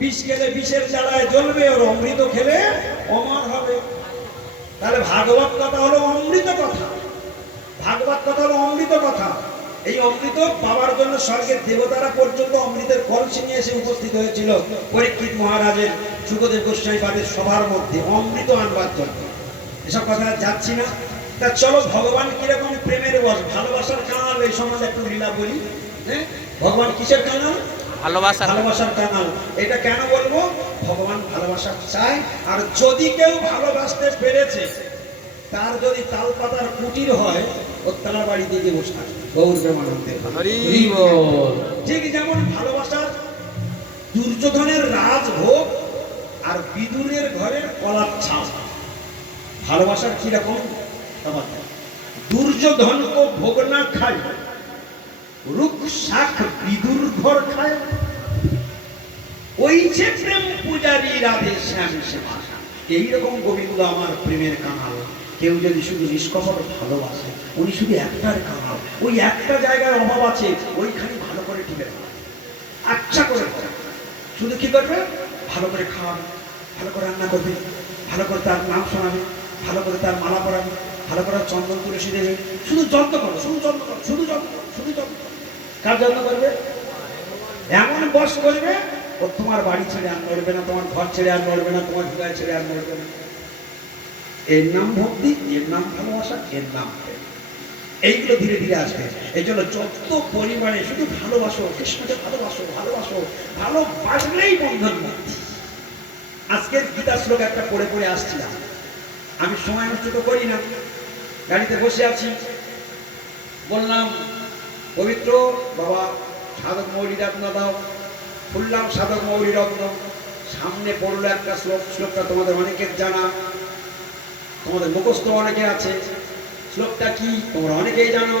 বিষ খেলে বিষের জ্বালায় জ্বলবে, ওর অমৃত খেলে অমর হবে। তাহলে ভাগবত কথা হলো অমৃত কথা, ভাগবত কথা হলো অমৃত কথা। এই অমৃত পাওয়ার জন্য স্বর্গের দেবতারা পর্যন্ত অমৃতের কলসি নিয়ে এসে উপস্থিত হয়েছিল পরীক্ষিত মহারাজের সুখদেব গোস্বামী পাদের সভার মধ্যে অমৃত আনবার জন্য। এসব কথা যাচ্ছি না। তা চলো ভগবান কিরকম প্রেমের বস, ভালোবাসার কানাল, এই সম্বন্ধে একটু লীলা বলি। হ্যাঁ, ভগবান কিসের কানাল? ভালোবাসার কানাল। এটা কেন বলবো? ভগবান ভালোবাসা চায়, আর যদি কেউ ভালোবাসতে পেরেছে তার যদি তাল পাতার কুটির হয়, ও তার বাড়ি দিকে বসে থাকে গৌর প্রেমানন্দে। ঠিক যেমন ভালোবাসার দুর্যোধনের রাজভোগ আর বিদুরের ঘরের কলার ছাপ। ভালোবাসার কিরকম? দুর্যোধন কো ভোগ না খায়, রুক শাক বিদুর ঘর খায়। ওই যে প্রেম পূজারী রাধে শ্যাম সেবা। এইরকম গোবিন্দ আমার প্রেমের কানাল। কেউ যদি শুধু নিষ্কপট ভালোবাসে, উনি শুধু একটার কানাল। ওই একটা জায়গায় অভাব আছে, ওইখানে ভালো করে টিকে রাখবে, আচ্ছা করে শুধু কি করবে? ভালো করে খাওয়াবে, ভালো করে রান্না করবে, ভালো করে তার নাম শোনাবে, ভালো করে তার মালা পরাবে, ভালো করে চন্দন তুলসী দেবে। শুধু যত্ন করো, শুধু যত্ন করো, শুধু যত্ন করো, শুধু যত্ন করো। কার যত্ন করবে? এমন বস করবে ও তোমার বাড়ি ছেড়ে আর নড়বে না, তোমার ঘর ছেড়ে আর নড়বে না, তোমার হৃদয় ছেড়ে আর নড়বে না। এর নাম ভক্তি, এর নাম ভালোবাসা, এর নাম এইগুলো ধীরে ধীরে আসবে। এই জন্য যত পরিমাণে শুধু ভালোবাসো, কৃষ্ণকে ভালোবাসো, ভালোবাসো, ভালোবাসলেই বন্ধন মুক্তি। আজকের গীতা শ্লোক একটা পড়ে পড়ে আসছিলাম। আমি সময় নষ্ট তো করি না, গাড়িতে বসে আছি, বললাম পবিত্র বাবা সাধক মৌলী রত্ন দাও। খুললাম সাধক মৌলী রত্ন, সামনে পড়লো একটা শ্লোক। শ্লোকটা তোমাদের অনেকের জানা, তোমাদের মুখস্থ অনেকে আছে। শ্লোকটা কি তোমরা অনেকেই জানো।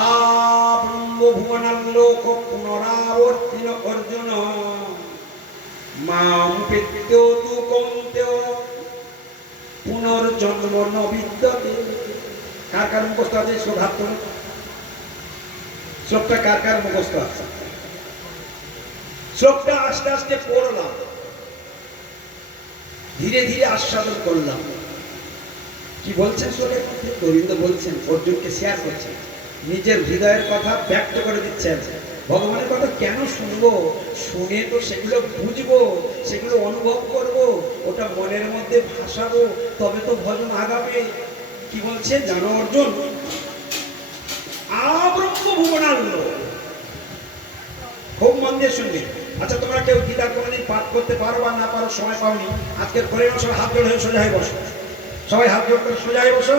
আব্রহ্ম ভুবনাল্লোক পুনরাবর্তিন অর্জুন মাম পেত্য তু কৌন্তেয় পুনর্জন্ম ন বিদ্যতে। কার কার মুখস্থ আছে? শ্লোক শ্লোকটা কার কার মুখস্থ আছে? শ্লোকটা আস্তে আস্তে পড়লাম, ধীরে ধীরে আস্বাদন করলাম। কি বলছেন শ্লোকের মধ্যে? গোবিন্দ বলছেন, অর্জুনকে শেয়ার করছেন, নিজের হৃদয়ের কথা ব্যক্ত করে দিচ্ছেন। ভগবানের কথা কেন শুনবো? শুনে তো সেগুলো বুঝবো, সেগুলো অনুভব করব, ওটা মনের মধ্যে ভাসাবো, তবে তো ভজন আগাবে। কি বলছে জানো অর্জুন? আব্রহ্ম ভুবনাল্য। খুব মন দিয়ে শুনবে। আচ্ছা, তোমরা কেউ গীতা কোনোদিন পাঠ করতে পারো বা না পারো, সময় পাওনি, আজকে করে নাও। সবাই হাত জোড় হয়ে সোজা হয়ে বসো, সবাই হাত জোড় করে সোজা হয়ে বসো,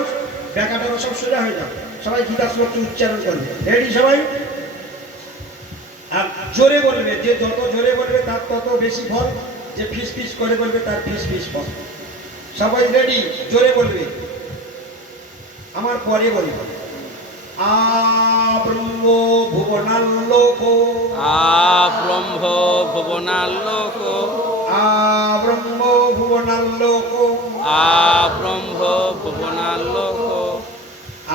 ব্যাকাটানো সব সোজা হয়ে যাবে। সবাই গীতা শ্লোকটি উচ্চারণ করবে। রেডি সবাই? আর জোরে বলবে, যে যত জোরে বলবে তার তত বেশি ফল, যে ফিস ফিস করে বলবে তার ফিস ফিস ফল। সবাই রেডি? জোরে বলবে, আমার পরে বলবে। আব্রহ্ম ভুবনাল্লোক, আব্রহ্ম ভুবনাল্লোক, আব্রহ্ম ভুবনাল্লোক, আব্রহ্ম ভুবনাল্লোক।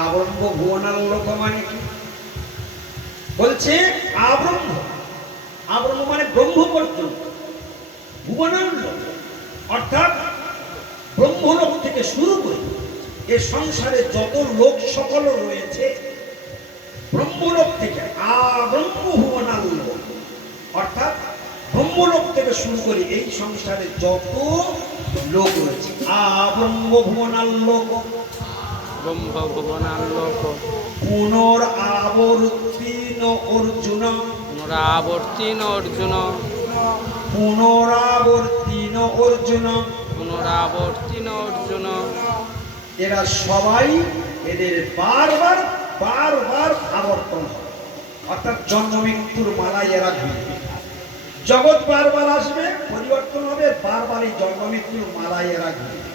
আব্রহ্ম ভুবনাল্লোক মানে কি? বলছে আব্রহ্ম, আব্রহ্ম মানে ব্রহ্ম পর্যন্ত, ভুবনাল্লোক অর্থাৎ ব্রহ্মলোক থেকে শুরু করে এ সংসারে যত লোক সকল রয়েছে, ব্রহ্মলোক থেকে আব্রহ্ম ভুবনাল্লোক অর্থাৎ ব্রহ্মলোক থেকে শুরু করে এই সংসারে যত লোক রয়েছে, আব্রহ্ম ভুবনাল্লোক, ব্রহ্ম ভুবনাল্লোক। পুনরাবর্তিন অর্জুন, পুনরাবর্তিন অর্জুন, পুনরাবর্তিন অর্জুন, পুনরাবর্তিন অর্জুন। এরা সবাই, এদের বারবার বারবার আবর্তন হবে, অর্থাৎ জন্ম মৃত্যুর মালায় এরা ঘুরবে। জগৎ বারবার আসবে, পরিবর্তন হবে, বারবার এই জন্ম মৃত্যুর মালায় এরা ঘুরবে।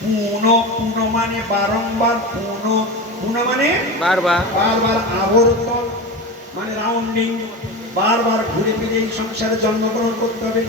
পুন মানে বারংবার, পুন মানে বারবার, বারবার, আবর্তন মানে রাউন্ডিং, বারবার ঘুরে ফিরে এই সংসারে জন্মগ্রহণ করতে হবে।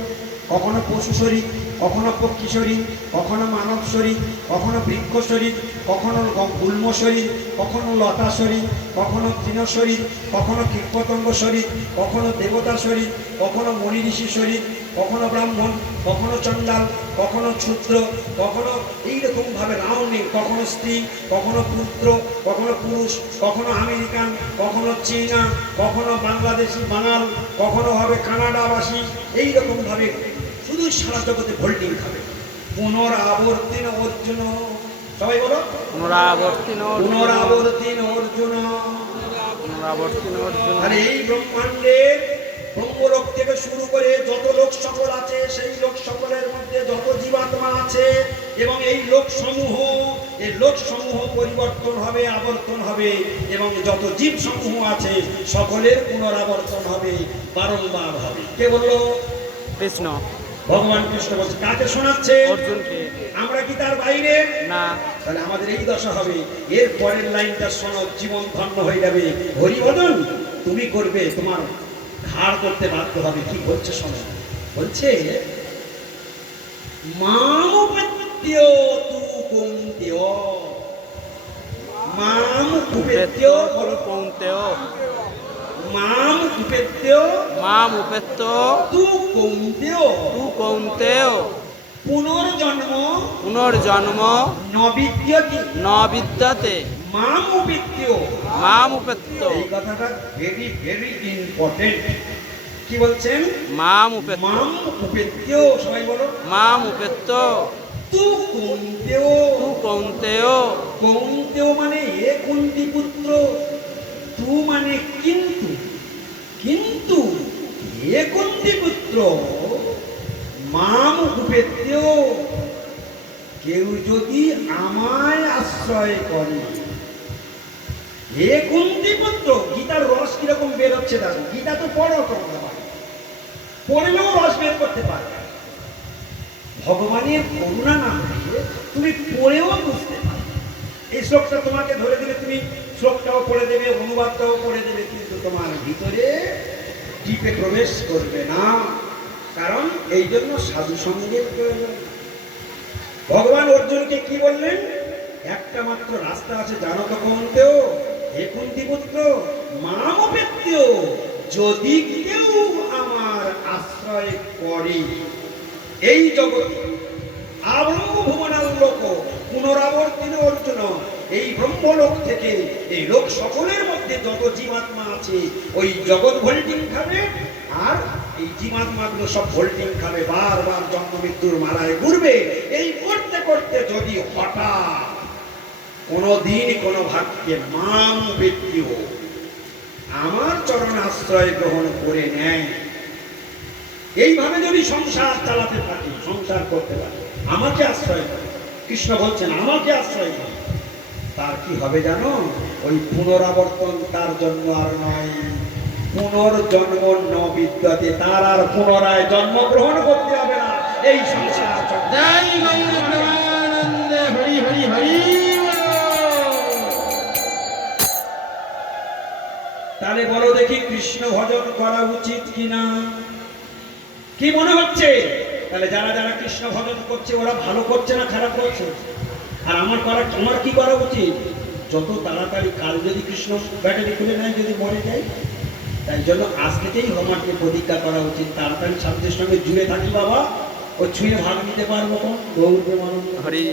কখনো পশু শরীর, কখনো পক্ষী শরীর, কখনো মানব শরীর, কখনো বৃক্ষ শরীর, কখনো গুল্ম শরীর, কখনো লতা শরীর, কখনো তৃণ শরীর, কখনো কীটপতঙ্গ শরীর, কখনো দেবতা শরীর, কখনো মণি ঋষি শরীর, কখনো ব্রাহ্মণ, কখনো চণ্ডাল, কখনো ক্ষুদ্র, কখনো এইরকমভাবে রাউন্ডিং, কখনো স্ত্রী, কখনো পুত্র, কখনো পুরুষ, কখনো আমেরিকান, কখনো চীনা, কখনো বাংলাদেশি বাঙাল, কখনো হবে কানাডাবাসী, এইরকমভাবে শুধু সারা জগতে ভোল্টিং খাবে। পুনরাবর্তিন অর্জুন, সবাই বলো পুনরাবর্তিন অর্জুন পুনরাবর্তিন অর্জুন। পুনরাবর্তিন অর্জুন আর এই ব্রহ্মাণ্ডের ব্রহ্মলোক থেকে শুরু করে যত লোক সকল আছে, সেই লোক সকলের মধ্যে যত জীবাত্মা আছে এবং এই লোক সমূহ পরিবর্তন হবে, আবর্তন হবে, এবং যত জীব সমূহ আছে সকলের পুনরাবর্তন হবে, বারংবার হবে। কে বললো? কৃষ্ণ ভগবান কৃষ্ণ বলছে। কাকে শোনাচ্ছে? অর্জুনকে। আমরা কি তার বাইরে? না। তাহলে আমাদের এই দশা হবে। এর পরের লাইনটা শোনো, জীবন ধন্য হয়ে যাবে। হরিভজন তুমি করবে, তোমার ঘাড় করতে বাধ্য হবে। কি বলছে শোনো, বলছে মামুপেত্য তু কৌন্তেয়, মামুপেত্য, বলো কৌন্তেয়, মামুপেত্য মাম উপেত্য তু কৌন্তেয়, তু কৌন্তেয় পুনর্জন্ম পুনর্জন্ম ন বিদ্যতে ন বিদ্যতে মামুপেত্য। মাম উপেত্য। এই কথাটা ভেরি ভেরি ইম্পর্টেন্ট। কি বলছেন? মাম উপেত্য, মাম উপেত্য, সবাই বলো মাম উপেত্য তু কৌন্তেয়। তু কৌন্তেয়। কৌন্তেয় মানে হে কুন্তি পুত্র, তু মানে কিন্তু, কিন্তু হে কুন্তি পুত্র মাম উপেত্য, কেউ যদি আমায় আশ্রয় করে। হে কুন্তি পুত্র, গীতার রস কিরকম বের হচ্ছে দেখো। গীতা তো পড়ো তোমরা, পড়লেও রস বের করতে পারবে। ভগবানের করুণা না হলে তুমি পড়েও বুঝতে পারবে। এই শ্লোকটা তোমাকে ধরে দিলে তুমি শ্লোকটাও পড়ে দেবে, অনুবাদটাও পড়ে দেবে, কিন্তু তোমার ভিতরে ডিপে প্রবেশ করবে না। কারণ এই জন্য সাধু সঙ্গের প্রয়োজন। ভগবান অর্জুনকে কি বললেন? একটা মাত্র রাস্তা আছে, জানো তো? কৌন্তেয়, হে কুন্তি পুত্র, মামপেত্য, যদি কেউ আমার আশ্রয় করে এই জগতে আব্রহ্ম ভুবনাল্লোক পুনরাবর্তিত অর্জুন, এই ব্রহ্মলোক থেকে এই লোক সকলের মধ্যে যত জীবাত্মা আছে ওই জগৎ ভোল্টিং খাবে, আর এই জীবাত্মাগুলো সব ভোল্টিং খাবে, বারবার জন্ম মৃত্যুর মারায় ঘুরবে। এই করতে করতে যদি হঠাৎ কোনদিন কোন ভাগ্যে মাম ব্যক্তি আমার চরণ আশ্রয় গ্রহণ করে নেয়, এইভাবে যদি সংসার চালাতে পারি, সংসার করতে পারি, আমাকে আশ্রয় করে, কৃষ্ণ বলছেন আমাকে আশ্রয় করে, তার কি হবে জানো? ওই পুনরাবর্তন তার জন্য আর নয়। পুনর্জন্ম ন বিদ্যতে, তার আর পুনরায় জন্মগ্রহণ করতে হবে না। এই সংসার জয় গৌর প্রেমানন্দে হরি হরি হরি বল। তাহলে বলো দেখি, কৃষ্ণ ভজন করা উচিত কিনা? কি মনে হচ্ছে? তাহলে যারা যারা কৃষ্ণ ভজন করছে ওরা ভালো করছে না খারাপ করছে? আর আমার কি করা উচিত? যত তাড়াতাড়ি কাল যদি কৃষ্ণ ব্যাটারি খুলে নেয়, যদি মরে যায়, তাই জন্য আজ থেকেই হোমার্কে প্রতিজ্ঞা করা উচিত, তাড়াতাড়ি সাধ্যের সঙ্গে জুড়ে থাকি বাবা, ও ছুঁয়ে ভাগ নিতে পারবো তো। গৌর প্রেমানন্দে হরি